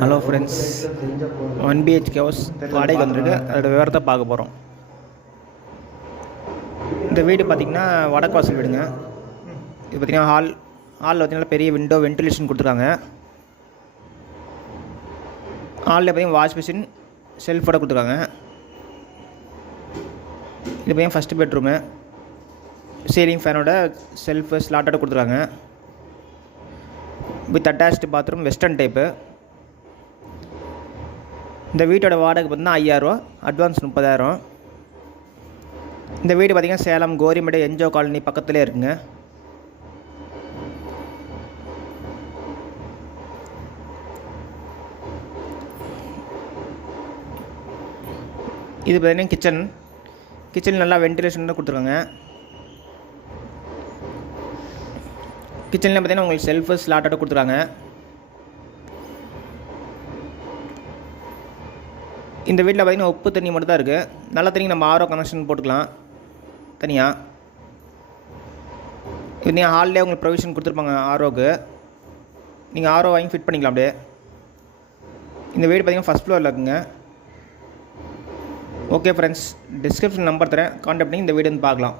Hello friends, 1 BHK house வாடகைக்கு வந்திருக்கு. அதோட விவரத்தை பார்க்க போகிறோம். இந்த வீடு பார்த்திங்கன்னா வடக்கு வாசல் வீடுங்க. இது பார்த்திங்கன்னா ஹாலில் பார்த்திங்கன்னா பெரிய விண்டோ வென்டிலேஷன் கொடுத்துருக்காங்க. ஹாலில் பார்த்திங்கன்னா வாஷ் மிஷின் ஷெல்ஃபோட கொடுத்துருக்காங்க. இது பார்த்திங்கன்னா ஃபஸ்ட்டு பெட்ரூமு. சீலிங் ஃபேனோட ஷெல்ஃபு ஸ்லாட்டோட கொடுத்துருக்காங்க. With attached bathroom, western type. இந்த வீட்டோட வாடகை பார்த்திங்கன்னா 5000 ரூபா, அட்வான்ஸ் 30,000. இந்த வீடு பார்த்திங்கன்னா சேலம் கோரிமேடு என்ஜோ காலனி பக்கத்துலேயே இருக்குங்க. இது பார்த்திங்கன்னா கிச்சன் நல்லா வென்டிலேஷன் தான் கொடுத்துருக்காங்க. கிச்சனில் பார்த்திங்கன்னா உங்களுக்கு செல்ஃபு ஸ்லாட்டோட கொடுத்துருக்காங்க. இந்த வீட்டில் பார்த்திங்கன்னா உப்பு தண்ணி மட்டும் தான் இருக்குது. நல்ல தண்ணி நம்ம ஆரோ கனெக்ஷன் போட்டுக்கலாம் தனியாக. இது நீங்கள் ஹாலிலே உங்களுக்கு ப்ரொவிஷன் கொடுத்துருப்பாங்க ஆரோவுக்கு. நீங்கள் ஆரோ வாங்கி ஃபிட் பண்ணிக்கலாம் அப்படியே. இந்த வீடு பார்த்திங்கன்னா ஃபஸ்ட் ஃப்ளோரில் இருக்குங்க. ஓகே ஃப்ரெண்ட்ஸ், டிஸ்கிரிப்ஷன் நம்பர் தரேன், கான்டாக்ட் பண்ணி இந்த வீடு வந்து பார்க்கலாம்.